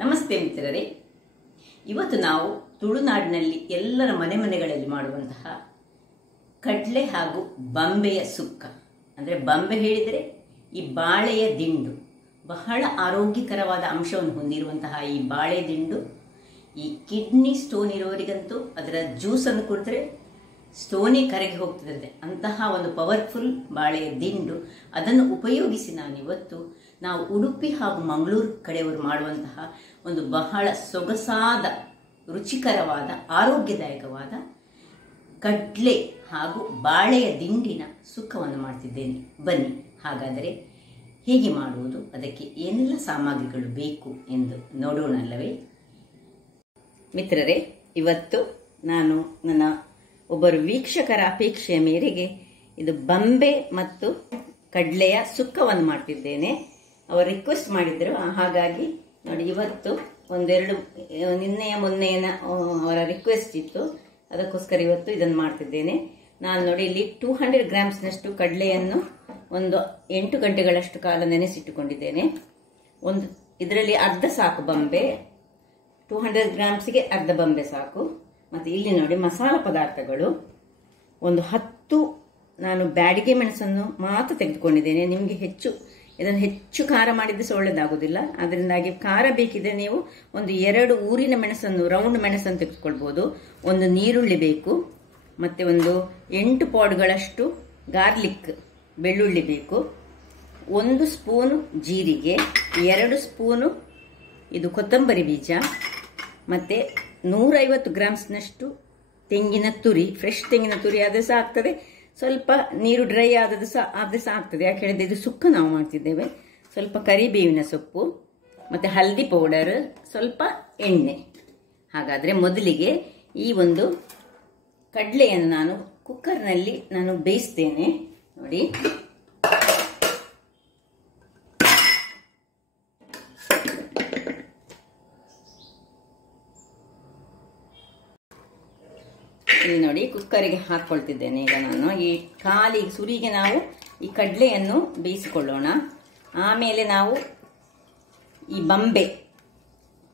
ನಮಸ್ತೆ ಮಿತ್ರರೇ, ಇವತ್ತು ನಾವು ತುಳುನಾಡಿನಲ್ಲಿ ಎಲ್ಲರ ಮನೆಗಳಲ್ಲಿ ಮಾಡುವಂತಹ ಕಡ್ಲೆ ಹಾಗೂ ಬಂಬೆಯ ಸುಕ್ಕ. ಅಂದರೆ ಬಂಬೆ ಹೇಳಿದರೆ ಈ ಬಾಳೆಯ ದಿಂಡು, ಬಹಳ ಆರೋಗ್ಯಕರವಾದ ಅಂಶವನ್ನು ಹೊಂದಿರುವಂತಹ ಈ ಬಾಳೆ ದಿಂಡು ಈ ಕಿಡ್ನಿ ಸ್ಟೋನ್ ಇರೋರಿಗಂತೂ ಅದರ ಜ್ಯೂಸನ್ನು ಕುಡಿದ್ರೆ ಸ್ಟೋನೇ ಕರಗಿ ಹೋಗ್ತದೆ. ಅಂತಹ ಒಂದು ಪವರ್ಫುಲ್ ಬಾಳೆಯ ದಿಂಡು, ಅದನ್ನು ಉಪಯೋಗಿಸಿ ನಾನಿವತ್ತು ನಾವು ಉಡುಪಿ ಹಾಗೂ ಮಂಗಳೂರು ಕಡೆಯವರು ಮಾಡುವಂತಹ ಒಂದು ಬಹಳ ಸೊಗಸಾದ, ರುಚಿಕರವಾದ, ಆರೋಗ್ಯದಾಯಕವಾದ ಕಡ್ಲೆ ಹಾಗೂ ಬಾಳೆಯ ದಿಂಡಿನ ಸುಕ್ಕವನ್ನು ಮಾಡ್ತಿದ್ದೇನೆ. ಬನ್ನಿ ಹಾಗಾದರೆ ಹೇಗೆ ಮಾಡುವುದು, ಅದಕ್ಕೆ ಏನೆಲ್ಲ ಸಾಮಗ್ರಿಗಳು ಬೇಕು ಎಂದು ನೋಡೋಣಲ್ಲವೇ ಮಿತ್ರರೇ. ಇವತ್ತು ನಾನು ನನ್ನ ಒಬ್ಬರು ವೀಕ್ಷಕರ ಅಪೇಕ್ಷೆಯ ಮೇರೆಗೆ ಇದು ಬಂಬೆ ಮತ್ತು ಕಡ್ಲೆಯ ಸುಕ್ಕವನ್ನು ಮಾಡ್ತಿದ್ದೇನೆ. ಅವರು ರಿಕ್ವೆಸ್ಟ್ ಮಾಡಿದ್ರು, ಹಾಗಾಗಿ ನೋಡಿ ಇವತ್ತು ಒಂದೆರಡು ನಿನ್ನೆಯ ಮೊನ್ನೆಯ ಅವರ ರಿಕ್ವೆಸ್ಟ್ ಇತ್ತು, ಅದಕ್ಕೋಸ್ಕರ ಇವತ್ತು ಇದನ್ನು ಮಾಡ್ತಿದ್ದೇನೆ. ನಾನು ನೋಡಿ ಇಲ್ಲಿ 200 ಗ್ರಾಮ್ಸ್ನಷ್ಟು ಕಡಲೆಯನ್ನು ಒಂದು 8 ಗಂಟೆಗಳಷ್ಟು ಕಾಲ ನೆನೆಸಿಟ್ಟುಕೊಂಡಿದ್ದೇನೆ. ಇದರಲ್ಲಿ ಅರ್ಧ ಸಾಕು ಬಂಬೆ, 200 ಗ್ರಾಮ್ಸ್ಗೆ ಅರ್ಧ ಬಂಬೆ ಸಾಕು. ಮತ್ತು ಇಲ್ಲಿ ನೋಡಿ ಮಸಾಲ ಪದಾರ್ಥಗಳು ಒಂದು 10 ನಾನು ಬ್ಯಾಡಿಗೆ ಮೆಣಸನ್ನು ಮಾತ್ರ ತೆಗೆದುಕೊಂಡಿದ್ದೇನೆ. ನಿಮಗೆ ಇದನ್ನು ಹೆಚ್ಚು ಖಾರ ಮಾಡಿದ್ರೆ ಒಳ್ಳೆಯದಾಗೋದಿಲ್ಲ, ಅದರಿಂದಾಗಿ ಖಾರ ಬೇಕಿದ್ರೆ ನೀವು ಒಂದು 2 ಊರಿನ ಮೆಣಸನ್ನು, ರೌಂಡ್ ಮೆಣಸನ್ನು ತೆಗೆದುಕೊಳ್ಬೋದು. ಒಂದು ನೀರುಳ್ಳಿ ಬೇಕು, ಮತ್ತೆ ಒಂದು 8 ಪಾಡ್ಗಳಷ್ಟು ಗಾರ್ಲಿಕ್ ಬೆಳ್ಳುಳ್ಳಿ ಬೇಕು, 1 ಸ್ಪೂನು ಜೀರಿಗೆ, 2 ಸ್ಪೂನು ಇದು ಕೊತ್ತಂಬರಿ ಬೀಜ, ಮತ್ತೆ 150 ಗ್ರಾಮ್ಸ್ನಷ್ಟು ತೆಂಗಿನ ತುರಿ, ಫ್ರೆಶ್ ತೆಂಗಿನ ತುರಿ ಆದ್ರೆ ಸಹ ಆಗ್ತದೆ, ಸ್ವಲ್ಪ ನೀರು ಡ್ರೈ ಆದ್ರೆ ಸಹ ಆಗ್ತದೆ. ಯಾಕೆ ಹೇಳಿದ್ರೆ ಇದು ಸುಕ್ಕ ನಾವು ಮಾಡ್ತಿದ್ದೇವೆ. ಸ್ವಲ್ಪ ಕರಿಬೇವಿನ ಸೊಪ್ಪು, ಮತ್ತೆ ಹಲ್ದಿ ಪೌಡರ್, ಸ್ವಲ್ಪ ಎಣ್ಣೆ. ಹಾಗಾದ್ರೆ ಮೊದಲಿಗೆ ಈ ಒಂದು ಕಡಲೆಯನ್ನು ನಾನು ಕುಕ್ಕರ್ನಲ್ಲಿ ಬೇಯಿಸ್ತೇನೆ. ನೋಡಿ, ಇಲ್ಲಿ ನೋಡಿ ಕುಕ್ಕರಿಗೆ ಹಾಕೊಳ್ತಿದ್ದೇನೆ. ಈಗ ನಾನು ಈ ಖಾಲಿ ಸುರಿಗೆ ನಾವು ಈ ಕಡಲೆಯನ್ನು ಬೇಯಿಸಿಕೊಳ್ಳೋಣ. ಆಮೇಲೆ ನಾವು ಈ ಬಂಬೆ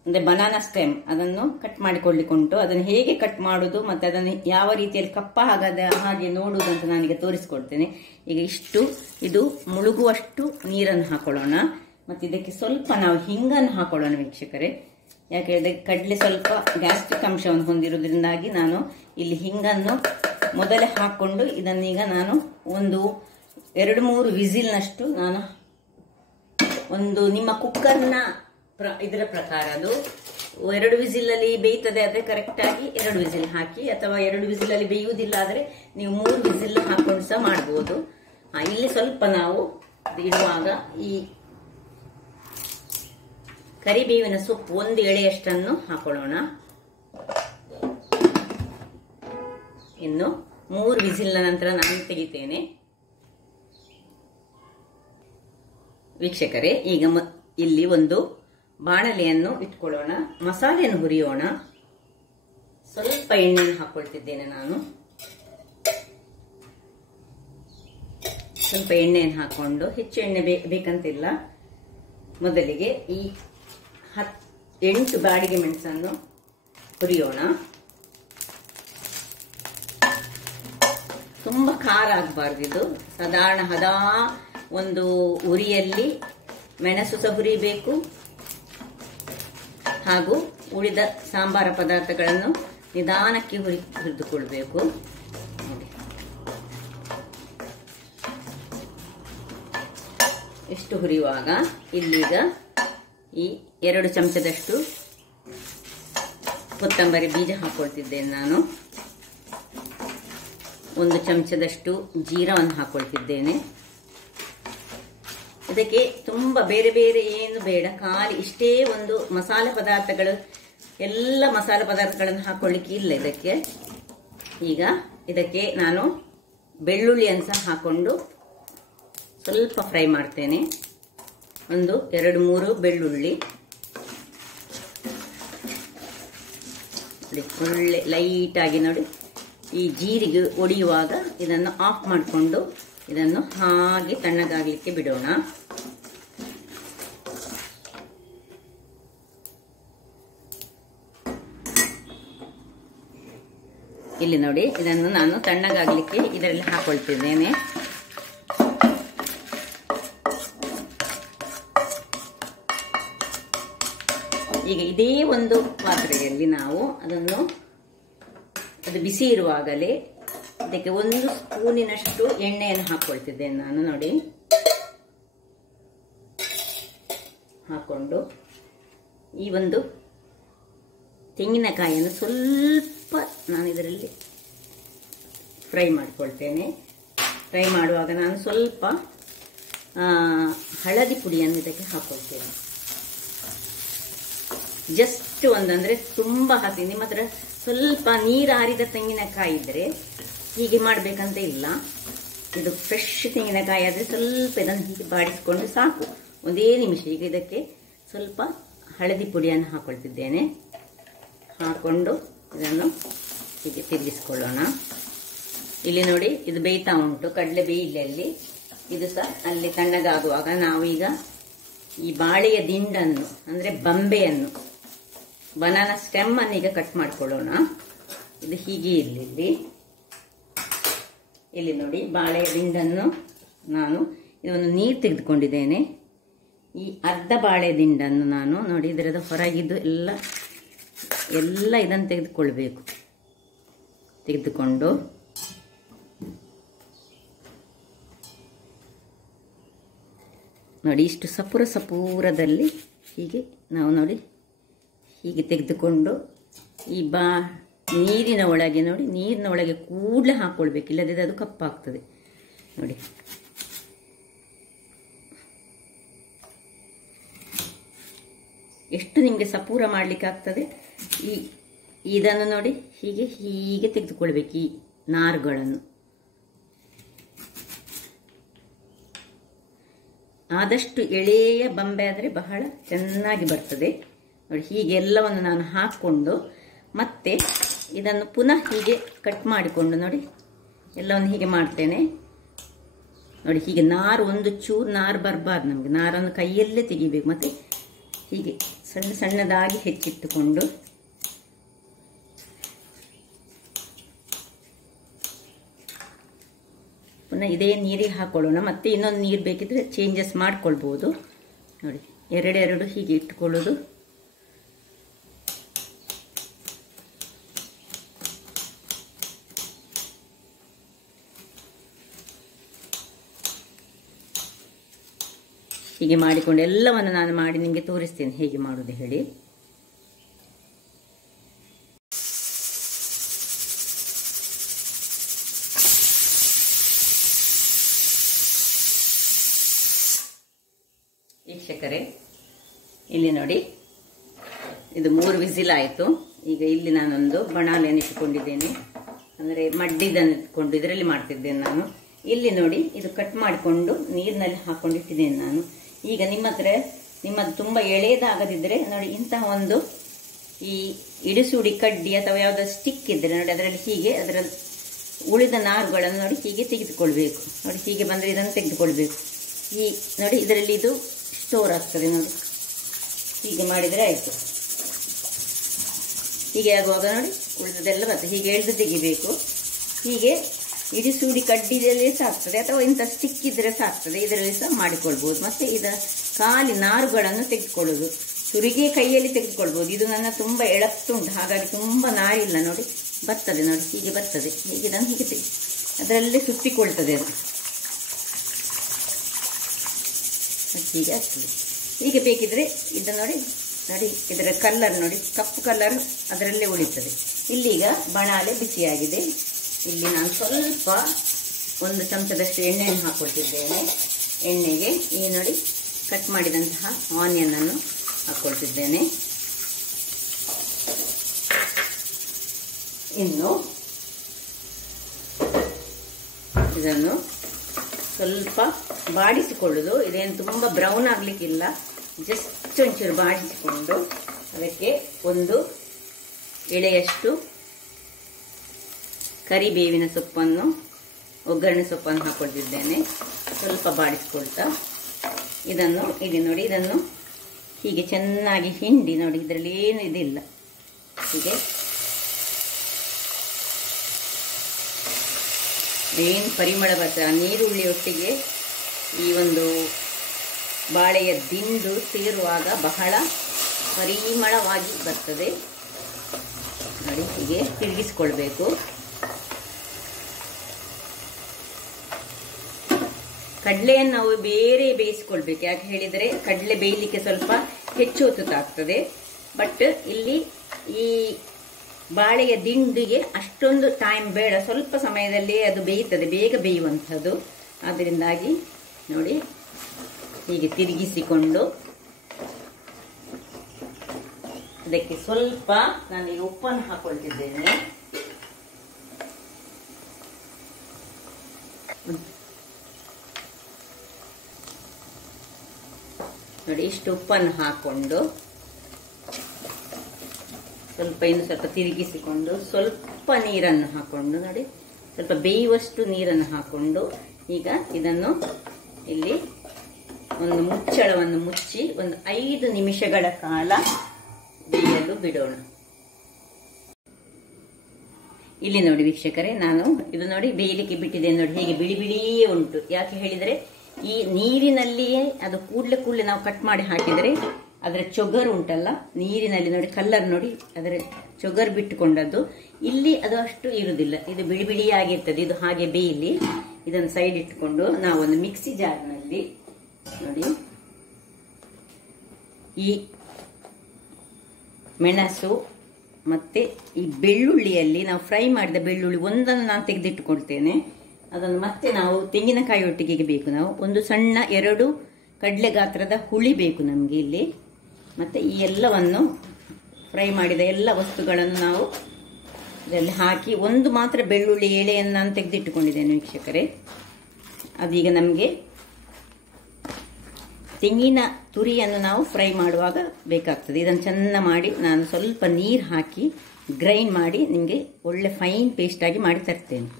ಅಂದರೆ ಬನಾನಾ ಸ್ಟೆಮ್ ಅದನ್ನು ಕಟ್ ಮಾಡಿಕೊಳ್ಳಿಕೊಂಡು ಅದನ್ನು ಹೇಗೆ ಕಟ್ ಮಾಡುವುದು ಮತ್ತು ಅದನ್ನು ಯಾವ ರೀತಿಯಲ್ಲಿ ಕಪ್ಪ ಹಾಗೆ ನೋಡುವುದು ಅಂತ ನಾನೀಗ ತೋರಿಸ್ಕೊಡ್ತೇನೆ. ಈಗ ಇದು ಮುಳುಗುವಷ್ಟು ನೀರನ್ನು ಹಾಕೊಳ್ಳೋಣ. ಮತ್ತು ಇದಕ್ಕೆ ಸ್ವಲ್ಪ ನಾವು ಹಿಂಗನ್ನು ಹಾಕೊಳ್ಳೋಣ ವೀಕ್ಷಕರೇ. ಯಾಕೆ ಹೇಳಿದ್ರೆ ಕಡಲೆ ಸ್ವಲ್ಪ ಗ್ಯಾಸ್ಟ್ರಿಕ್ ಅಂಶವನ್ನು ಹೊಂದಿರೋದ್ರಿಂದಾಗಿ ನಾನು ಇಲ್ಲಿ ಹಿಂಗನ್ನು ಮೊದಲೇ ಹಾಕ್ಕೊಂಡು ಇದನ್ನೀಗ ನಾನು ಒಂದು 2-3 ವಿಸಿಲ್ನಷ್ಟು ನಾನು ಒಂದು ನಿಮ್ಮ ಕುಕ್ಕರ್ನ ಇದರ ಪ್ರಕಾರ ಅದು 2 ವಿಸಿಲಲ್ಲಿ ಬೇಯ್ತದೆ ಆದರೆ ಕರೆಕ್ಟಾಗಿ 2 ವಿಸಿಲ್ ಹಾಕಿ, ಅಥವಾ 2 ವಿಸಿಲಲ್ಲಿ ಬೇಯುವುದಿಲ್ಲ ಆದರೆ ನೀವು 3 ವಿಸಿಲ್ ಹಾಕೊಂಡು ಸಹ ಮಾಡ್ಬೋದು. ಇಲ್ಲಿ ಸ್ವಲ್ಪ ನಾವು ಇಡುವಾಗ ಈ ಕರಿಬೇವಿನ ಸೊಪ್ಪು 1 ಎಳೆಯಷ್ಟನ್ನು ಹಾಕೊಳ್ಳೋಣ. ಇನ್ನು 3 ವಿಸಿಲ್ನ ನಂತರ ನಾನು ತೆಗಿತೇನೆ. ವೀಕ್ಷಕರೇ, ಈಗ ಇಲ್ಲಿ ಒಂದು ಬಾಣಲೆಯನ್ನು ಇಟ್ಕೊಳ್ಳೋಣ, ಮಸಾಲೆಯನ್ನು ಹುರಿಯೋಣ. ಸ್ವಲ್ಪ ಎಣ್ಣೆಯನ್ನು ಹಾಕೊಳ್ತಿದ್ದೇನೆ ನಾನು. ಸ್ವಲ್ಪ ಎಣ್ಣೆಯನ್ನು ಹಾಕೊಂಡು, ಹೆಚ್ಚು ಎಣ್ಣೆ ಬೇಕಂತಿಲ್ಲ. ಮೊದಲಿಗೆ ಈ 8 ಬಾಡಿಗೆ ಮೆಣಸನ್ನು ಹುರಿಯೋಣ. ತುಂಬ ಖಾರ ಆಗಬಾರ್ದು, ಇದು ಸಾಧಾರಣ ಒಂದು ಉರಿಯಲ್ಲಿ ಮೆಣಸು ಸಹ ಹುರಿಬೇಕು, ಹಾಗೂ ಉಳಿದ ಸಾಂಬಾರ ಪದಾರ್ಥಗಳನ್ನು ನಿಧಾನಕ್ಕೆ ಹುರಿದುಕೊಳ್ಬೇಕು. ಎಷ್ಟು ಹುರಿಯುವಾಗ ಇಲ್ಲೀಗ ಈ 2 ಚಮಚದಷ್ಟು ಕೊತ್ತಂಬರಿ ಬೀಜ ಹಾಕೊಳ್ತಿದ್ದೇನೆ ನಾನು. 1 ಚಮಚದಷ್ಟು ಜೀರವನ್ನು ಹಾಕೊಳ್ತಿದ್ದೇನೆ. ಇದಕ್ಕೆ ತುಂಬ ಬೇರೆ ಬೇರೆ ಏನು ಬೇಡ, ಖಾಲಿ ಇಷ್ಟೇ ಒಂದು ಮಸಾಲೆ ಪದಾರ್ಥಗಳು, ಎಲ್ಲ ಮಸಾಲೆ ಪದಾರ್ಥಗಳನ್ನು ಹಾಕೊಳ್ಳಿಕ್ಕೆ ಇಲ್ಲ ಇದಕ್ಕೆ. ಈಗ ಇದಕ್ಕೆ ನಾನು ಬೆಳ್ಳುಳ್ಳಿಯನ್ನು ಸಹ ಹಾಕೊಂಡು ಸ್ವಲ್ಪ ಫ್ರೈ ಮಾಡ್ತೇನೆ. 1-2-3 ಬೆಳ್ಳುಳ್ಳಿ, ಒಳ್ಳೆ ಲೈಟಾಗಿ ನೋಡಿ. ಈ ಜೀರಿಗೆ ಒಡೆಯುವಾಗ ಇದನ್ನು ಆಫ್ ಮಾಡಿಕೊಂಡು ಇದನ್ನು ಹಾಗೆ ತಣ್ಣಗಾಗಲಿಕ್ಕೆ ಬಿಡೋಣ. ಇಲ್ಲಿ ನೋಡಿ, ಇದನ್ನು ನಾನು ತಣ್ಣಗಾಗ್ಲಿಕ್ಕೆ ಇದರಲ್ಲಿ ಹಾಕೊಳ್ತಿದ್ದೇನೆ. ಈಗ ಇದೇ ಒಂದು ಪಾತ್ರೆಯಲ್ಲಿ ನಾವು ಅದು ಬಿಸಿ ಇರುವಾಗಲೇ ಅದಕ್ಕೆ 1 ಸ್ಪೂನಿನಷ್ಟು ಎಣ್ಣೆಯನ್ನು ಹಾಕೊಳ್ತಿದ್ದೇನೆ ನಾನು. ನೋಡಿ, ಹಾಕೊಂಡು ಈ ಒಂದು ತೆಂಗಿನಕಾಯಿಯನ್ನು ಸ್ವಲ್ಪ ನಾನು ಇದರಲ್ಲಿ ಫ್ರೈ ಮಾಡ್ಕೊಳ್ತೇನೆ. ಫ್ರೈ ಮಾಡುವಾಗ ನಾನು ಸ್ವಲ್ಪ ಹಳದಿ ಪುಡಿಯನ್ನು ಇದಕ್ಕೆ ಹಾಕೊಳ್ತೇನೆ. ಜಸ್ಟ್ ಒಂದಂದ್ರೆ ತುಂಬಾ ಹಸಿ, ನಿಮ್ಮ ಹತ್ರ ಸ್ವಲ್ಪ ನೀರಾರಿದ ತೆಂಗಿನಕಾಯಿ ಇದ್ರೆ ಹೀಗೆ ಮಾಡ್ಬೇಕಂತ ಇಲ್ಲ. ಇದು ಫ್ರೆಶ್ ತೆಂಗಿನಕಾಯಿ ಆದ್ರೆ ಸ್ವಲ್ಪ ಇದನ್ನು ಹೀಗೆ ಬಾಡಿಸಿಕೊಂಡು ಸಾಕು, 1 ನಿಮಿಷ. ಈಗ ಇದಕ್ಕೆ ಸ್ವಲ್ಪ ಹಳದಿ ಪುಡಿಯನ್ನು ಹಾಕೊಳ್ತಿದ್ದೇನೆ. ಹಾಕೊಂಡು ಇದನ್ನು ಹೀಗೆ ತಿರುಗಿಸ್ಕೊಳ್ಳೋಣ. ಇಲ್ಲಿ ನೋಡಿ, ಇದು ಬೇಯ್ತಾ ಉಂಟು, ಕಡಲೆ ಬೇಯಿಲ್ಲಲ್ಲಿ. ಇದು ಸಹ ಅಲ್ಲಿ ತಣ್ಣಗಾಗುವಾಗ ನಾವೀಗ ಈ ಬಾಳೆಯ ದಿಂಡನ್ನು ಅಂದ್ರೆ ಬಂಬೆಯನ್ನು, ಬನಾನಾ ಸ್ಟೆಮ್ ಅನ್ನು ಈಗ ಕಟ್ ಮಾಡ್ಕೊಳ್ಳೋಣ. ಇದು ಹೀಗೆ ಇರಲಿ. ಇಲ್ಲಿ ನೋಡಿ, ಬಾಳೆಯ ದಿಂಡನ್ನು ನಾನು ಇದೊಂದು ನೀರು ತೆಗೆದುಕೊಂಡಿದ್ದೇನೆ. ಈ ಅರ್ಧ ಬಾಳೆ ದಿಂಡನ್ನು ನಾನು ನೋಡಿ ಇದರದ ಹೊರಗಿದ್ದು ಎಲ್ಲ ಇದನ್ನು ತೆಗೆದುಕೊಂಡು ನೋಡಿ, ಇಷ್ಟು ಸಪೂರದಲ್ಲಿ ಹೀಗೆ ನಾವು ನೋಡಿ ಹೀಗೆ ತೆಗೆದುಕೊಂಡು ಈ ನೀರಿನ ಒಳಗೆ ನೋಡಿ, ನೀರಿನ ಒಳಗೆ ಕೂಡಲೇ ಹಾಕೊಳ್ಬೇಕು, ಇಲ್ಲದಿದ್ದರೆ ಅದು ಕಪ್ಪಾಗ್ತದೆ. ನೋಡಿ, ಎಷ್ಟು ನಿಮಗೆ ಸಪೂರ ಮಾಡ್ಲಿಕ್ಕೆ ಆಗ್ತದೆ. ಇದನ್ನು ನೋಡಿ ಹೀಗೆ ತೆಗೆದುಕೊಳ್ಬೇಕು, ಈ ನಾರುಗಳನ್ನು. ಆದಷ್ಟು ಎಳೆಯ ಬಂಬೆ ಆದರೆ ಬಹಳ ಚೆನ್ನಾಗಿ ಬರ್ತದೆ. ನೋಡಿ, ಹೀಗೆ ಎಲ್ಲವನ್ನು ನಾನು ಹಾಕ್ಕೊಂಡು ಮತ್ತೆ ಇದನ್ನು ಪುನಃ ಹೀಗೆ ಕಟ್ ಮಾಡಿಕೊಂಡು ನೋಡಿ ಎಲ್ಲವನ್ನು ಹೀಗೆ ಮಾಡ್ತೇನೆ. ನೋಡಿ, ಹೀಗೆ ನಾರು ಒಂದು ಚೂರು ನಾರು ಬರಬಾರ್ದು ನಮಗೆ, ನಾರನ್ನು ಕೈಯಲ್ಲೇ ತೆಗಿಬೇಕು. ಮತ್ತೆ ಹೀಗೆ ಸಣ್ಣದಾಗಿ ಹೆಚ್ಚಿಟ್ಟುಕೊಂಡು ಪುನಃ ಇದೇ ನೀರಿಗೆ ಹಾಕೊಳ್ಳೋಣ. ಮತ್ತೆ ಇನ್ನೊಂದು ನೀರು ಬೇಕಿದ್ರೆ ಚೇಂಜಸ್ ಮಾಡ್ಕೊಳ್ಬೋದು. ನೋಡಿ, ಎರಡೆರಡು ಹೀಗೆ ಇಟ್ಟುಕೊಳ್ಳೋದು. ಹೀಗೆ ಮಾಡಿಕೊಂಡು ಎಲ್ಲವನ್ನು ನಾನು ಮಾಡಿ ನಿಮಗೆ ತೋರಿಸ್ತೇನೆ ಹೇಗೆ ಮಾಡೋದು ಹೇಳಿ. ವೀಕ್ಷಕರೇ, ಇಲ್ಲಿ ನೋಡಿ, ಇದು 3 ವಿಸಿಲ್ ಆಯಿತು. ಈಗ ಇಲ್ಲಿ ನಾನೊಂದು ಬಣಾಲೆಯನ್ನು ಇಟ್ಟುಕೊಂಡಿದ್ದೇನೆ, ಅಂದರೆ ಮಡ್ಡಿದನ್ನು ಇಟ್ಕೊಂಡು ಇದರಲ್ಲಿ ಮಾಡ್ತಿದ್ದೇನೆ ನಾನು. ಇಲ್ಲಿ ನೋಡಿ, ಇದು ಕಟ್ ಮಾಡಿಕೊಂಡು ನೀರಿನಲ್ಲಿ ಹಾಕೊಂಡಿಟ್ಟಿದ್ದೇನೆ ನಾನು. ಈಗ ನಿಮ್ಮದು ತುಂಬ ಎಳೆಯದಾಗದಿದ್ದರೆ ನೋಡಿ, ಇಂತಹ ಒಂದು ಈ ಇಡಿಸುಡಿ ಕಡ್ಡಿ ಅಥವಾ ಯಾವುದೋ ಸ್ಟಿಕ್ ಇದ್ದರೆ ನೋಡಿ, ಅದರಲ್ಲಿ ಹೀಗೆ ಅದರ ಉಳಿದ ನಾರುಗಳನ್ನು ನೋಡಿ ಹೀಗೆ ತೆಗೆದುಕೊಳ್ಬೇಕು. ನೋಡಿ, ಹೀಗೆ ಬಂದರೆ ಇದನ್ನು ತೆಗೆದುಕೊಳ್ಬೇಕು. ನೋಡಿ, ಇದರಲ್ಲಿ ಇದು ಸ್ಟೋರ್ ಆಗ್ತದೆ. ನೋಡಿ, ಹೀಗೆ ಮಾಡಿದರೆ ಆಯಿತು. ಹೀಗೆ ಆಗುವಾಗ ನೋಡಿ ಉಳಿದದೆಲ್ಲ ಬರ್ತದೆ. ಹೀಗೆ ಎಳೆದು ತೆಗಿಬೇಕು. ಹೀಗೆ ಇಡಿಸುಡಿ ಕಡ್ಡಿದಲ್ಲಿ ಸಾಕ್ತದೆ, ಅಥವಾ ಇಂಥ ಸ್ಟಿಕ್ ಇದ್ರೆ ಸಾಕ್ತದೆ, ಇದರಲ್ಲಿ ಸಹ ಮಾಡಿಕೊಳ್ಬಹುದು. ಮತ್ತೆ ಇದರ ಖಾಲಿ ನಾರುಗಳನ್ನು ತೆಗೆದುಕೊಳ್ಳೋದು, ತುರಿಗೆ ಕೈಯಲ್ಲಿ ತೆಗೆದುಕೊಳ್ಬಹುದು. ಇದು ನನ್ನ ತುಂಬಾ ಎಳತ್ತುಂಟು, ಹಾಗಾಗಿ ತುಂಬಾ ನಾರಿಲ್ಲ. ನೋಡಿ, ಬರ್ತದೆ. ನೋಡಿ, ಹೀಗೆ ಬರ್ತದೆ. ಹೀಗೆ ಇದನ್ನು ಹೀಗೆ ಅದರಲ್ಲೇ ಸುತ್ತಿಕೊಳ್ತದೆ ಅದು. ಹೀಗೆ ಆಗ್ತದೆ. ಹೀಗೆ ಬೇಕಿದ್ರೆ ಇದು ನೋಡಿ, ಇದರ ಕಲರ್ ನೋಡಿ, ಕಪ್ಪು ಕಲರ್ ಅದರಲ್ಲೇ ಉಳಿತದೆ. ಇಲ್ಲೀಗ ಬಣಾಲೆ ಬಿಸಿಯಾಗಿದೆ. ಇಲ್ಲಿ ನಾನು ಸ್ವಲ್ಪ 1 ಚಮಚದಷ್ಟು ಎಣ್ಣೆಯನ್ನು ಹಾಕೊಳ್ತಿದ್ದೇನೆ. ಎಣ್ಣೆಗೆ ಈ ನೋಡಿ ಕಟ್ ಮಾಡಿದಂತಹ ಆನಿಯನ್ ಅನ್ನು ಹಾಕೊಳ್ತಿದ್ದೇನೆ. ಇನ್ನು ಇದನ್ನು ಸ್ವಲ್ಪ ಬಾಡಿಸಿಕೊಳ್ಳುವುದು. ಇದೇನು ತುಂಬ ಬ್ರೌನ್ ಆಗ್ಲಿಕ್ಕಿಲ್ಲ, ಜಸ್ಟ್ ಒಂಚೂರು ಬಾಡಿಸಿಕೊಂಡು ಅದಕ್ಕೆ 1 ಎಳೆಯಷ್ಟು ಕರಿಬೇವಿನ ಸೊಪ್ಪನ್ನು, ಒಗ್ಗರಣೆ ಸೊಪ್ಪನ್ನು ಹಾಕೊಳ್ತಿದ್ದೇನೆ. ಸ್ವಲ್ಪ ಬಾಡಿಸ್ಕೊಳ್ತಾ ಇದನ್ನು ಇಲ್ಲಿ ನೋಡಿ, ಇದನ್ನು ಹೀಗೆ ಚೆನ್ನಾಗಿ ಹಿಂಡಿ ನೋಡಿ, ಇದರಲ್ಲಿ ಏನು ಇದಿಲ್ಲ, ಹೀಗೆ ಏನು ಪರಿಮಳ ಬರ್ತದೆ. ಆ ನೀರುಳ್ಳಿ ಒಟ್ಟಿಗೆ ಈ ಒಂದು ಬಾಳೆಯ ದಿಂಡು ಸೇರುವಾಗ ಬಹಳ ಪರಿಮಳವಾಗಿ ಬರ್ತದೆ ನೋಡಿ. ಹೀಗೆ ತಿರುಗಿಸ್ಕೊಳ್ಬೇಕು. ಕಡಲೆಯನ್ನು ನಾವು ಬೇರೆ ಬೇಯಿಸ್ಕೊಳ್ಬೇಕು. ಯಾಕೆ ಹೇಳಿದರೆ ಕಡಲೆ ಬೇಯಲಿಕ್ಕೆ ಸ್ವಲ್ಪ ಹೆಚ್ಚು ಹೊತ್ತು ತಾಗ್ತದೆ. ಬಟ್ ಇಲ್ಲಿ ಈ ಬಾಳೆಯ ದಿಂಡಿಗೆ ಅಷ್ಟೊಂದು ಟೈಮ್ ಬೇಡ, ಸ್ವಲ್ಪ ಸಮಯದಲ್ಲಿ ಅದು ಬೇಯುತ್ತದೆ, ಬೇಗ ಬೇಯುವಂಥದ್ದು. ಅದರಿಂದಾಗಿ ನೋಡಿ ಹೀಗೆ ತಿರುಗಿಸಿಕೊಂಡು ಅದಕ್ಕೆ ಸ್ವಲ್ಪ ನಾನೀಗ ಉಪ್ಪನ್ನು ಹಾಕೊಳ್ತಿದ್ದೇನೆ. ನೋಡಿ ಇಷ್ಟು ಉಪ್ಪನ್ನು ಹಾಕೊಂಡು ಇನ್ನು ಸ್ವಲ್ಪ ತಿರುಗಿಸಿಕೊಂಡು ಸ್ವಲ್ಪ ನೀರನ್ನು ಹಾಕೊಂಡು ನೋಡಿ ಸ್ವಲ್ಪ ಬೇಯುವಷ್ಟು ನೀರನ್ನು ಹಾಕೊಂಡು ಈಗ ಇದನ್ನು ಇಲ್ಲಿ ಒಂದು ಮುಚ್ಚಳವನ್ನು ಮುಚ್ಚಿ ಒಂದು 5 ನಿಮಿಷಗಳ ಕಾಲ ಬೇಯಲು ಬಿಡೋಣ. ಇಲ್ಲಿ ನೋಡಿ ವೀಕ್ಷಕರೇ, ನಾನು ಇದು ನೋಡಿ ಬೇಯಲಿಕ್ಕೆ ಬಿಟ್ಟಿದೆ ನೋಡಿ, ಹೇಗೆ ಬಿಳಿ ಬಿಳಿಯೇ ಉಂಟು. ಯಾಕೆ ಹೇಳಿದರೆ ಈ ನೀರಿನಲ್ಲಿಯೇ ಅದು ಕೂಡಲೇ ನಾವು ಕಟ್ ಮಾಡಿ ಹಾಕಿದರೆ ಅದರ ಚೊಗರು ಉಂಟಲ್ಲ, ನೀರಿನಲ್ಲಿ ನೋಡಿ ಕಲ್ಲರ್ ನೋಡಿ ಅದರ ಚೊಗರು ಬಿಟ್ಟುಕೊಂಡದ್ದು. ಇಲ್ಲಿ ಅದು ಅಷ್ಟು ಇರುವುದಿಲ್ಲ, ಇದು ಬಿಳಿ ಬಿಳಿಯಾಗಿರ್ತದೆ. ಇದು ಹಾಗೆ ಬೇಯಲಿ. ಇದನ್ನು ಸೈಡ್ ಇಟ್ಟುಕೊಂಡು ನಾವು ಒಂದು ಮಿಕ್ಸಿ ಜಾರ್ನಲ್ಲಿ ನೋಡಿ ಈ ಮೆಣಸು ಮತ್ತೆ ಈ ಬೆಳ್ಳುಳ್ಳಿಯಲ್ಲಿ ನಾವು ಫ್ರೈ ಮಾಡಿದ ಬೆಳ್ಳುಳ್ಳಿ ಒಂದನ್ನು ನಾನು ತೆಗೆದಿಟ್ಟುಕೊಳ್ತೇನೆ. ಅದನ್ನು ಮತ್ತೆ ನಾವು ತೆಂಗಿನಕಾಯಿ ಒಟ್ಟಿಗೆ ಬೇಕು. ನಾವು ಒಂದು ಸಣ್ಣ 2 ಕಡಲೆ ಗಾತ್ರದ ಹುಳಿ ಬೇಕು ನಮಗೆ ಇಲ್ಲಿ. ಮತ್ತೆ ಈ ಎಲ್ಲವನ್ನು ಫ್ರೈ ಮಾಡಿದ ಎಲ್ಲ ವಸ್ತುಗಳನ್ನು ನಾವು ಇದರಲ್ಲಿ ಹಾಕಿ ಒಂದು ಮಾತ್ರ ಬೆಳ್ಳುಳ್ಳಿ ಎಳೆಯನ್ನು ನಾನು ತೆಗೆದಿಟ್ಟುಕೊಂಡಿದ್ದೇನೆ ವೀಕ್ಷಕರೇ. ಅದೀಗ ನಮಗೆ ತೆಂಗಿನ ತುರಿಯನ್ನು ನಾವು ಫ್ರೈ ಮಾಡುವಾಗ ಬೇಕಾಗ್ತದೆ. ಇದನ್ನು ಚೆಂದ ಮಾಡಿ ನಾನು ಸ್ವಲ್ಪ ನೀರು ಹಾಕಿ ಗ್ರೈಂಡ್ ಮಾಡಿ ನಿಮಗೆ ಒಳ್ಳೆ ಫೈನ್ ಪೇಸ್ಟ್ ಆಗಿ ಮಾಡಿ ತರ್ತೇನೆ.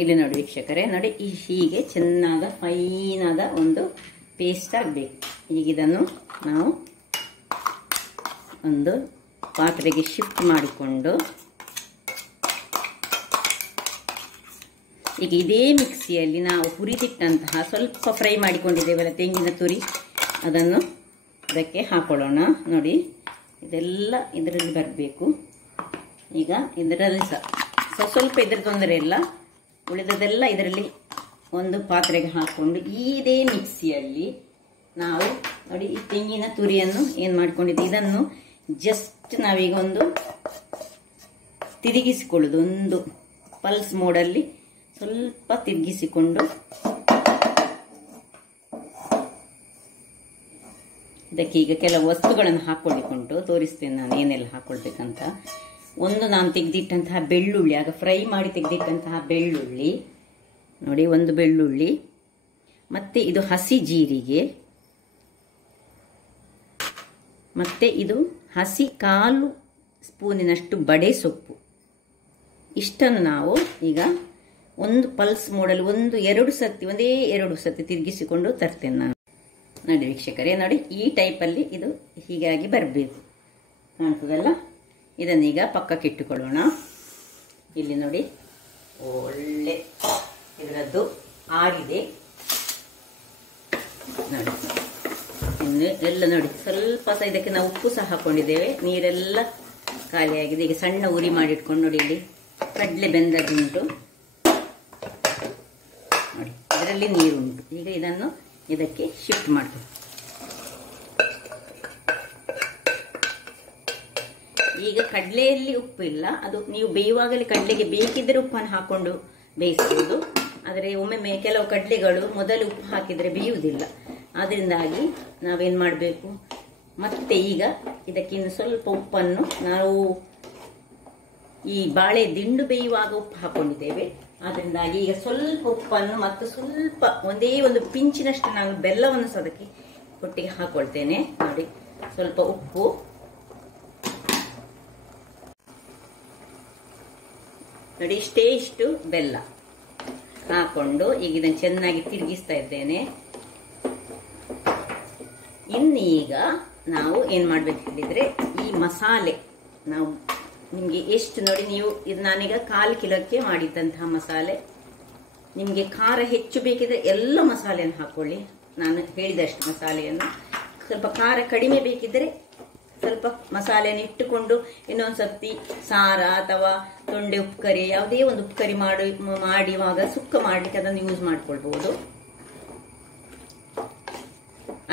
ಇಲ್ಲಿ ನೋಡಿ ವೀಕ್ಷಕರೇ, ನೋಡಿ ಹೀಗೆ ಚೆನ್ನಾದ ಫೈನಾದ ಒಂದು ಪೇಸ್ಟ್ ಆಗಬೇಕು. ಈಗ ಇದನ್ನು ನಾವು ಒಂದು ಪಾತ್ರೆಗೆ ಶಿಫ್ಟ್ ಮಾಡಿಕೊಂಡು ಈಗ ಇದೇ ಮಿಕ್ಸಿಯಲ್ಲಿ ನಾವು ಹುರಿದಿಟ್ಟಂತಹ ಸ್ವಲ್ಪ ಫ್ರೈ ಮಾಡಿಕೊಂಡಿದ್ದೇವಲ್ಲ ತೆಂಗಿನ ತುರಿ, ಅದನ್ನು ಅದಕ್ಕೆ ಹಾಕೊಳ್ಳೋಣ. ನೋಡಿ ಇದೆಲ್ಲ ಇದರಲ್ಲಿ ಬರಬೇಕು. ಈಗ ಇದರಲ್ಲಿ ಸಹ ಸ್ವಲ್ಪ ಇದರ ತೊಂದರೆ ಇಲ್ಲ, ಉಳಿದದೆಲ್ಲ ಇದರಲ್ಲಿ ಒಂದು ಪಾತ್ರೆಗೆ ಹಾಕ್ಕೊಂಡು ಇದೇ ಮಿಕ್ಸಿಯಲ್ಲಿ ನಾವು ನೋಡಿ ಈ ತೆಂಗಿನ ತುರಿಯನ್ನು ಏನು ಮಾಡ್ಕೊಂಡಿದ್ದೀವಿ, ಇದನ್ನು ಜಸ್ಟ್ ನಾವೀಗ ಒಂದು ತಿರುಗಿಸಿಕೊಳ್ಳೋದು, ಒಂದು ಪಲ್ಸ್ ಮೋಡಲ್ಲಿ ಸ್ವಲ್ಪ ತಿರುಗಿಸಿಕೊಂಡು ಇದಕ್ಕೆ ಈಗ ಕೆಲವು ವಸ್ತುಗಳನ್ನು ಹಾಕ್ಕೊಳ್ಳಿಕೊಂಡು ತೋರಿಸ್ತೇನೆ ನಾನು ಏನೆಲ್ಲ ಹಾಕ್ಕೊಳ್ಬೇಕಂತ. ಒಂದು ನಾನು ತೆಗೆದಿಟ್ಟಂತಹ ಬೆಳ್ಳುಳ್ಳಿ, ಆಗ ಫ್ರೈ ಮಾಡಿ ತೆಗೆದಿಟ್ಟಂತಹ ಬೆಳ್ಳುಳ್ಳಿ ನೋಡಿ, ಒಂದು ಬೆಳ್ಳುಳ್ಳಿ, ಮತ್ತೆ ಇದು ಹಸಿ ಜೀರಿಗೆ, ಮತ್ತೆ ಇದು ಹಸಿ 1/4 ಸ್ಪೂನಿನಷ್ಟು ಬಡೆ ಸೊಪ್ಪು. ಇಷ್ಟನ್ನು ನಾವು ಈಗ ಒಂದು ಪಲ್ಸ್ ಮೋಡಲ್ಲಿ ಒಂದೇ 2 ಸತಿ ತಿರುಗಿಸಿಕೊಂಡು ತರ್ತೇನೆ ನಾನು. ನೋಡಿ ವೀಕ್ಷಕರೇ, ನೋಡಿ ಈ ಟೈಪಲ್ಲಿ ಇದು ಹೀಗಾಗಿ ಬರಬೇಕು, ಕಾಣ್ತದಲ್ಲ. ಇದನ್ನೀಗ ಪಕ್ಕಕ್ಕೆ ಇಟ್ಟುಕೊಳ್ಳೋಣ. ಇಲ್ಲಿ ನೋಡಿ ಒಳ್ಳೆ ಇದರದ್ದು ಆಗಿದೆ ನೋಡಿ. ಇನ್ನು ಎಲ್ಲ ನೋಡಿ ಸ್ವಲ್ಪ ಸಹ ಇದಕ್ಕೆ ನಾವು ಉಪ್ಪು ಸಹ ಹಾಕೊಂಡಿದ್ದೇವೆ. ನೀರೆಲ್ಲ ಖಾಲಿಯಾಗಿದೆ. ಈಗ ಸಣ್ಣ ಉರಿ ಮಾಡಿಟ್ಕೊಂಡು ನೋಡಿ, ಇಲ್ಲಿ ಕಡಲೆ ಬೆಂದದ್ದುಂಟು ನೋಡಿ, ಇದರಲ್ಲಿ ನೀರುಂಟು. ಈಗ ಇದನ್ನು ಇದಕ್ಕೆ ಶಿಫ್ಟ್ ಮಾಡ್ತೀವಿ. ಈಗ ಕಡಲೆಯಲ್ಲಿ ಉಪ್ಪು ಇಲ್ಲ, ಅದು ನೀವು ಬೇಯುವಾಗಲೇ ಕಡಲೆಗೆ ಬೇಕಿದ್ರೆ ಉಪ್ಪನ್ನು ಹಾಕೊಂಡು ಬೇಯಿಸಬಹುದು. ಆದರೆ ಒಮ್ಮೊಮ್ಮೆ ಕೆಲವು ಕಡಲೆಗಳು ಮೊದಲು ಉಪ್ಪು ಹಾಕಿದರೆ ಬೇಯುವುದಿಲ್ಲ. ಅದರಿಂದಾಗಿ ನಾವೇನು ಮಾಡಬೇಕು, ಮತ್ತೆ ಈಗ ಇದಕ್ಕಿಂತ ಸ್ವಲ್ಪ ಉಪ್ಪನ್ನು ನಾವು ಈ ಬಾಳೆ ದಿಂಡು ಬೇಯುವಾಗ ಉಪ್ಪು ಹಾಕೊಂಡಿದ್ದೇವೆ. ಅದರಿಂದಾಗಿ ಈಗ ಸ್ವಲ್ಪ ಉಪ್ಪನ್ನು ಮತ್ತು ಸ್ವಲ್ಪ ಒಂದೇ ಒಂದು ಪಿಂಚಿನಷ್ಟು ನಾನು ಬೆಲ್ಲವನ್ನು ಸಹ ಅದಕ್ಕೆ ಒಟ್ಟಿಗೆ ಹಾಕೊಳ್ತೇನೆ. ನೋಡಿ ಸ್ವಲ್ಪ ಉಪ್ಪು, ನೋಡಿ ಇಷ್ಟು ಬೆಲ್ಲ ಹಾಕೊಂಡು ಈಗ ಇದನ್ನು ಚೆನ್ನಾಗಿ ತಿರುಗಿಸ್ತಾ ಇದ್ದೇನೆ. ಇನ್ನೀಗ ನಾವು ಏನ್ ಮಾಡ್ಬೇಕು ಹೇಳಿದ್ರೆ, ಈ ಮಸಾಲೆ ನಾವು ನಿಮಗೆ ಎಷ್ಟು ನೋಡಿ, ನೀವು ಇದು ನಾನೀಗ 1/4 ಕಿಲೋಕ್ಕೆ ಮಾಡಿದ್ದಂತಹ ಮಸಾಲೆ. ನಿಮಗೆ ಖಾರ ಹೆಚ್ಚು ಬೇಕಿದ್ರೆ ಎಲ್ಲ ಮಸಾಲೆಯನ್ನು ಹಾಕೊಳ್ಳಿ, ನಾನು ಹೇಳಿದಷ್ಟು ಮಸಾಲೆಯನ್ನು. ಸ್ವಲ್ಪ ಖಾರ ಕಡಿಮೆ ಬೇಕಿದ್ರೆ ಸ್ವಲ್ಪ ಮಸಾಲೆಯನ್ನು ಇಟ್ಟುಕೊಂಡು ಇನ್ನೊಂದು ಸರ್ತಿ ಸಾರ ಅಥವಾ ತೊಂಡೆ ಉಪ್ಪುಕರಿ, ಯಾವುದೇ ಒಂದು ಉಪ್ಪುಕರಿ ಮಾಡುವಾಗ ಸುಕ್ಕ ಮಾಡಲಿಕ್ಕೆ ಅದನ್ನು ಯೂಸ್ ಮಾಡ್ಕೊಳ್ಬಹುದು.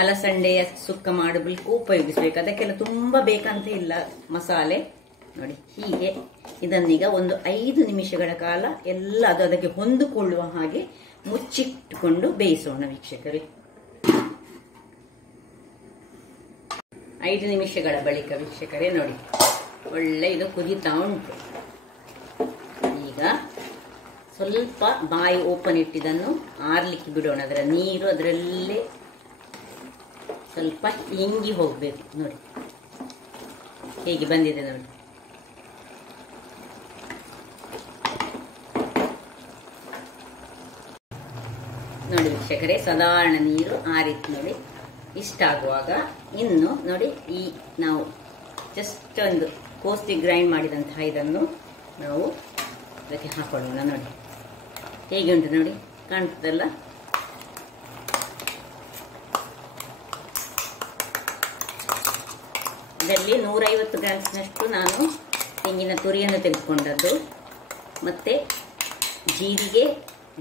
ಅಲಸಂಡೆಯ ಸುಕ್ಕ ಮಾಡಲಿಕ್ಕೂ ಉಪಯೋಗಿಸ್ಬೇಕು. ಅದಕ್ಕೆಲ್ಲ ತುಂಬಾ ಬೇಕಂತ ಇಲ್ಲ ಮಸಾಲೆ. ನೋಡಿ, ಹೀಗೆ ಇದನ್ನೀಗ ಒಂದು 5 ನಿಮಿಷಗಳ ಕಾಲ ಎಲ್ಲ ಅದು ಅದಕ್ಕೆ ಹೊಂದಿಕೊಳ್ಳುವ ಹಾಗೆ ಮುಚ್ಚಿಟ್ಟುಕೊಂಡು ಬೇಯಿಸೋಣ ವೀಕ್ಷಕರೇ. 5 ನಿಮಿಷಗಳ ಬಳಿಕ ವೀಕ್ಷಕರೇ ನೋಡಿ, ಒಳ್ಳೆ ಇದು ಕುದೀತಾ ಉಂಟು. ಈಗ ಸ್ವಲ್ಪ ಬಾಯಿ ಓಪನ್ ಇಟ್ಟಿದ್ದನ್ನು ಆರ್ಲಿಕ್ಕೆ ಬಿಡೋಣ. ಅದರ ನೀರು ಅದರಲ್ಲೇ ಸ್ವಲ್ಪ ಇಂಗಿ ಹೋಗ್ಬೇಕು. ನೋಡಿ ಹೇಗೆ ಬಂದಿದೆ ನೋಡಿ. ನೋಡಿ ವೀಕ್ಷಕರೇ, ಸಾಧಾರಣ ನೀರು ಆರಿತ್ತು ನೋಡಿ. ಇಷ್ಟಾಗುವಾಗ ಇನ್ನು ನೋಡಿ, ಈ ನಾವು ಜಸ್ಟ್ ಒಂದು ಕೋಸ್ತಿ ಗ್ರೈಂಡ್ ಮಾಡಿದಂತಹ ಇದನ್ನು ನಾವು ಅದಕ್ಕೆ ಹಾಕೊಳ್ಳೋಣ. ನೋಡಿ ಹೇಗೆ ಉಂಟು ನೋಡಿ, ಕಾಣ್ತದಲ್ಲ. ಇದರಲ್ಲಿ 150 ಗ್ರಾಮ್ಸ್ನಷ್ಟು ನಾನು ತೆಂಗಿನ ತುರಿಯನ್ನು ತೆಗೆದುಕೊಂಡದ್ದು, ಮತ್ತೆ ಜೀರಿಗೆ,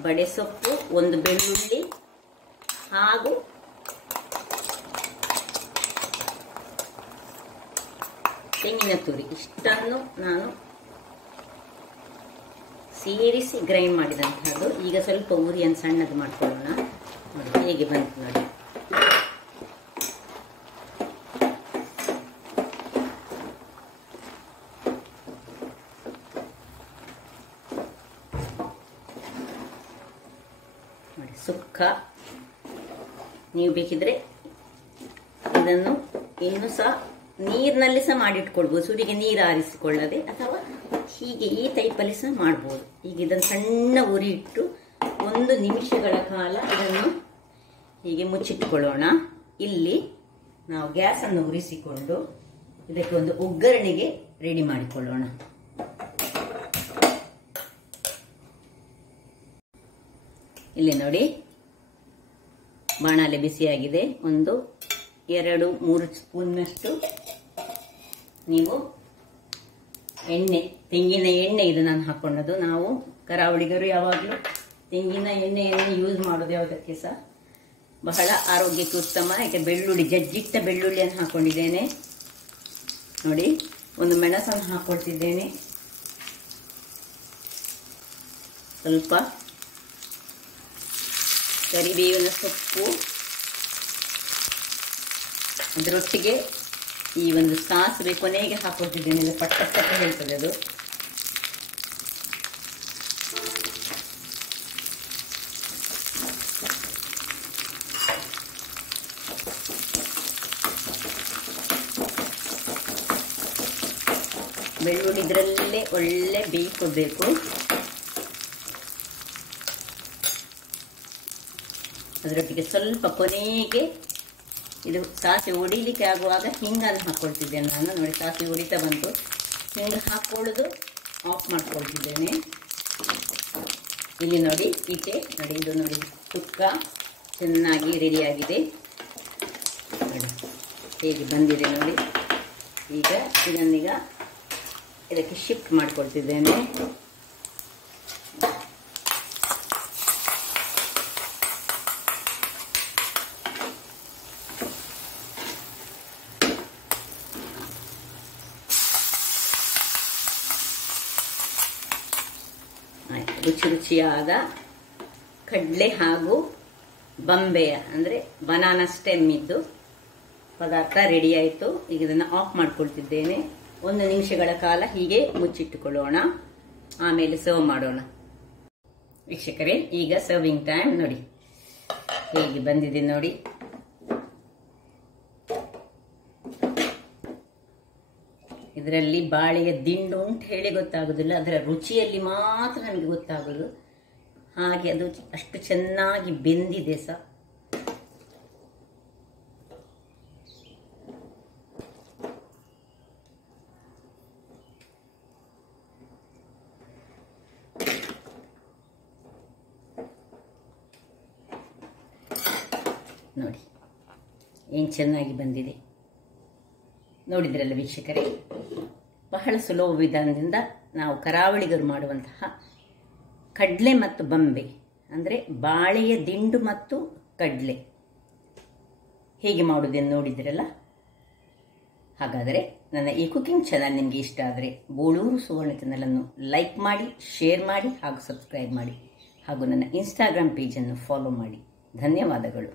ಬಡೆಸೊಪ್ಪು, ಒಂದು ಬೆಳ್ಳುಳ್ಳಿ ಹಾಗೂ ತೆಂಗಿನ ತುರಿ, ಇಷ್ಟನ್ನು ನಾನು ಸೇರಿಸಿ ಗ್ರೈಂಡ್ ಮಾಡಿದಂಥದ್ದು. ಈಗ ಸ್ವಲ್ಪ ಉರಿಯನ್ನು ಸಣ್ಣದು ಮಾಡ್ಕೊಳ್ಳೋಣ. ನೋಡಿ ಹೇಗೆ ಬಂತು ನೋಡಿ. ನೋಡಿ ಸುಕ್ಕ. ನೀವು ಬೇಕಿದ್ರೆ ಇದನ್ನು ಇನ್ನೂ ಸಹ ನೀರಿನಲ್ಲಿ ಸಹ ಮಾಡಿಟ್ಕೊಳ್ಬಹುದು, ಸುಡಿಗೆ ನೀರು ಆರಿಸಿಕೊಳ್ಳದೆ, ಅಥವಾ ಹೀಗೆ ಈ ಟೈಪಲ್ಲಿ ಸಹ ಮಾಡ್ಬೋದು. ಈಗ ಇದನ್ನು ಸಣ್ಣ ಉರಿ ಇಟ್ಟು 1 ನಿಮಿಷಗಳ ಕಾಲ ಇದನ್ನು ಹೀಗೆ ಮುಚ್ಚಿಟ್ಕೊಳ್ಳೋಣ. ಇಲ್ಲಿ ನಾವು ಗ್ಯಾಸನ್ನು ಉರಿಸಿಕೊಂಡು ಇದಕ್ಕೆ ಒಂದು ಒಗ್ಗರಣೆಗೆ ರೆಡಿ ಮಾಡಿಕೊಳ್ಳೋಣ. ಇಲ್ಲಿ ನೋಡಿ, ಬಾಣಲೆ ಬಿಸಿಯಾಗಿದೆ. 1, 2, 3 ಸ್ಪೂನ್ನಷ್ಟು ನೀವು ಎಣ್ಣೆ, ತೆಂಗಿನ ಎಣ್ಣೆ ಇದು ನಾನು ಹಾಕೊಂಡದ್ದು. ನಾವು ಕರಾವಳಿಗರು ಯಾವಾಗಲೂ ತೆಂಗಿನ ಎಣ್ಣೆಯನ್ನು ಯೂಸ್ ಮಾಡೋದು ಯಾವುದಕ್ಕೆ ಸಹ ಬಹಳ ಆರೋಗ್ಯಕ್ಕೆ ಉತ್ತಮ. ಯಾಕೆ ಬೆಳ್ಳುಳ್ಳಿ, ಜಜ್ಜಿಟ್ಟ ಬೆಳ್ಳುಳ್ಳಿಯನ್ನು ಹಾಕೊಂಡಿದ್ದೇನೆ ನೋಡಿ. ಒಂದು ಮೆಣಸನ್ನು ಹಾಕೊಳ್ತಿದ್ದೇನೆ, ಸ್ವಲ್ಪ ಕರಿಬೇವಿನ ಸೊಪ್ಪು, ಅದರೊಟ್ಟಿಗೆ ಈ ಒಂದು ಸಾಸಿವೆ ಕೊನೆಗೆ ಹಾಕೊಳ್ತಿದ್ದೇನೆ. ಇದು ಪಟ್ಟ ಹೇಳ್ತದೆ ಅದು. ಬೆಳ್ಳುಳ್ಳಿ ಇದರಲ್ಲೇ ಒಳ್ಳೆ ಬೇಯಿಸಬೇಕು. ಅದರೊಟ್ಟಿಗೆ ಸ್ವಲ್ಪ ಕೊನೆಗೆ ಇದು ಸಾಸಿವೆ ಹೊಡಿಲಿಕ್ಕೆ ಆಗುವಾಗ ಹಿಂಗನ್ನು ಹಾಕೊಳ್ತಿದ್ದೇನೆ ನಾನು. ನೋಡಿ ಸಾಸಿವೆ ಹೊಡಿತಾ ಬಂತು, ಹಿಂಗೆ ಹಾಕೊಳ್ಳೋದು ಆಫ್ ಮಾಡ್ಕೊಳ್ತಿದ್ದೇನೆ. ಇಲ್ಲಿ ನೋಡಿ ಈಚೆ ನೋಡಿ, ಇದು ನೋಡಿ ಸುಕ್ಕ ಚೆನ್ನಾಗಿ ರೆಡಿಯಾಗಿದೆ ನೋಡಿ, ಹೇಗೆ ಬಂದಿದೆ ನೋಡಿ. ಈಗ ಇದನ್ನೀಗ ಇದಕ್ಕೆ ಶಿಫ್ಟ್ ಮಾಡ್ಕೊಳ್ತಿದ್ದೇನೆ. ರುಚಿ ರುಚಿಯಾದ ಕಡಲೆ ಹಾಗೂ ಬಂಬೆಯ ಅಂದರೆ ಬನಾನಾ ಸ್ಟೆಮ್ ಇದ್ದು ಪದಾರ್ಥ ರೆಡಿ ಆಯಿತು. ಈಗ ಇದನ್ನು ಆಫ್ ಮಾಡ್ಕೊಳ್ತಿದ್ದೇನೆ. 1 ನಿಮಿಷಗಳ ಕಾಲ ಹೀಗೆ ಮುಚ್ಚಿಟ್ಟುಕೊಳ್ಳೋಣ, ಆಮೇಲೆ ಸರ್ವ್ ಮಾಡೋಣ. ವೀಕ್ಷಕರೇ, ಈಗ ಸರ್ವಿಂಗ್ ಟೈಮ್ ನೋಡಿ ಹೇಗೆ ಬಂದಿದೆ ನೋಡಿ. ಇದರಲ್ಲಿ ಬಾಳೆಯ ದಿಂಡು ಉಂಟು ಹೇಳಿ ಗೊತ್ತಾಗುದಿಲ್ಲ, ಅದರ ರುಚಿಯಲ್ಲಿ ಮಾತ್ರ ನಮಗೆ ಗೊತ್ತಾಗುದು. ಹಾಗೆ ಅದು ಅಷ್ಟು ಚೆನ್ನಾಗಿ ಬೆಂದಿದೆ ಸಹ. ನೋಡಿ ಏನು ಚೆನ್ನಾಗಿ ಬಂದಿದೆ. ನೋಡಿದ್ರಲ್ಲ ವೀಕ್ಷಕರೇ, ಬಹಳ ಸುಲಭ ವಿಧಾನದಿಂದ ನಾವು ಕರಾವಳಿಗರು ಮಾಡುವಂತಹ ಕಡಲೆ ಮತ್ತು ಬಂಬೆ ಅಂದರೆ ಬಾಳೆಯ ದಿಂಡು ಮತ್ತು ಕಡಲೆ ಹೇಗೆ ಮಾಡುವುದನ್ನು ನೋಡಿದ್ರಲ್ಲ. ಹಾಗಾದರೆ ನನ್ನ ಈ ಕುಕಿಂಗ್ ಚಾನಲ್ ನಿಮಗೆ ಇಷ್ಟ ಆದರೆ ಬೋಳೂರು ಸುವರ್ಣ ಚಾನಲನ್ನು ಲೈಕ್ ಮಾಡಿ, ಶೇರ್ ಮಾಡಿ ಹಾಗೂ ಸಬ್ಸ್ಕ್ರೈಬ್ ಮಾಡಿ ಹಾಗೂ ನನ್ನ ಇನ್ಸ್ಟಾಗ್ರಾಮ್ ಪೇಜನ್ನು ಫಾಲೋ ಮಾಡಿ. ಧನ್ಯವಾದಗಳು.